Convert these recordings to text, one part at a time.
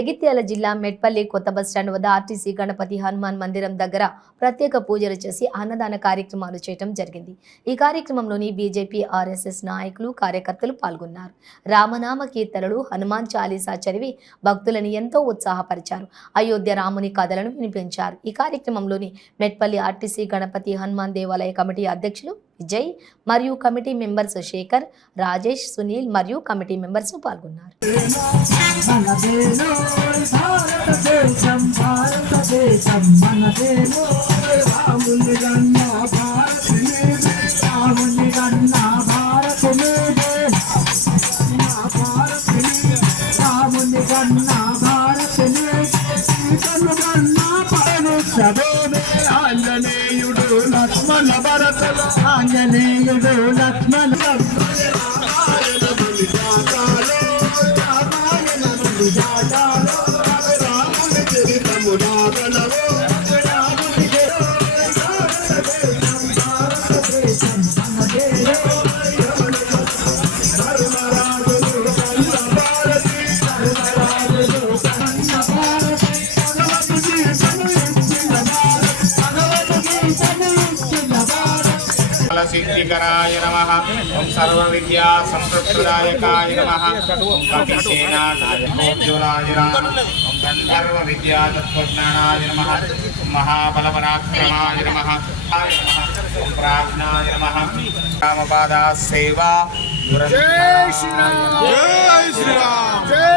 జగిత్యాల జిల్లా మెట్పల్లి కొత్త బస్టాండ్ వద్ద ఆర్టీసీ గణపతి హనుమాన్ మందిరం దగ్గర ప్రత్యేక పూజలు చేసి అన్నదాన కార్యక్రమాలు చేయడం జరిగింది. ఈ కార్యక్రమంలోని బీజేపీ, ఆర్ఎస్ఎస్ నాయకులు, కార్యకర్తలు పాల్గొన్నారు. రామనామ కీర్తనలు, హనుమాన్ చాలీసా చదివి భక్తులను ఎంతో ఉత్సాహపరిచారు. అయోధ్య రాముని కథలను వినిపించారు. ఈ కార్యక్రమంలోని మెట్పల్లి ఆర్టీసీ గణపతి హనుమాన్ దేవాలయ కమిటీ అధ్యక్షులు విజయ్ మరియు కమిటీ మెంబర్స్ శేఖర్, రాజేష్, సునీల్ మరియు కమిటీ మెంబర్స్ పాల్గొన్నారు. ఆంజనేయుడు లక్ష్మణ భరతులు ఆంజనేయుడు లక్ష్మణ రాముని చరితము రాగలవో सिद्धिकराय नमः। ओम सर्वविद्या संप्रदायकाय नमः। ओम कपिसेनाय नमः। ओम गंधर्व विद्या तत्त्वज्ञानाय नमः। ओम महाबलपराक्रमाय नमः। ओम प्रार्थनाय नमः। रामपादा सेवा। जय श्री राम, जय श्री राम, जय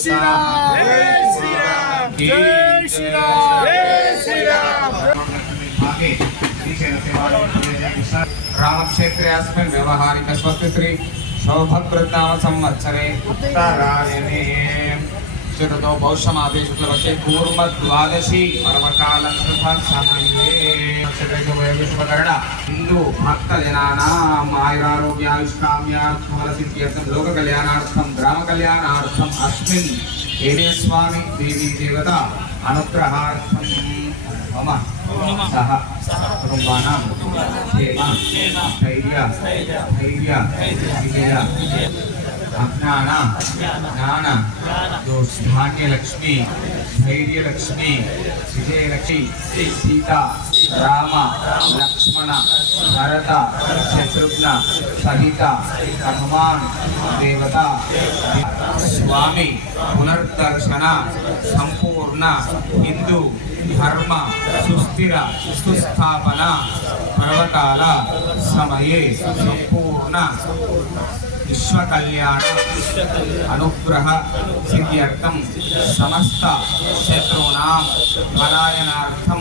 श्री राम, जय श्री राम, जय श्री राम, जय श्री राम। रामक्षेत्रे अस्मिन् व्यवहारिक स्वस्तिश्री सौभद्रनाम संवत्सरे उत्तरायणे चतुर्थो पौषमासे शुक्लपक्षे कूर्मद्वादशी पर्वकालशुभ समये शुभकर्ण हिंदू भक्तजनानाम् आयुरारोग्यायुष्काम्यार्थं लोककल्याणार्थं ग्रामकल्याणार्थम् अस्मिन् एने स्वामी देवी देवता अनुग्रहार्थं मम सह कुटुंबानां क्षेम धैर्य विजय अज्ञान ज्ञान धान्य लक्ष्मी धैर्य लक्ष्मी विजय लक्ष्मी सीता राम लक्ष्मण भरत शत्रुघ्न सहित हनुमान देवता स्वामी पुनर्दर्शन संपूर्ण हिंदू धर्म सुस्थिर सुस्थापन पर्वकाल समये संपूर्ण विश्व कल्याण अनुग्रह सिद्ध्यर्थं समस्त शत्रूणां पलायनार्थं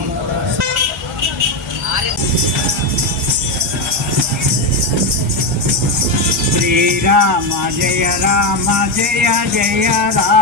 श्री राम जय जय राम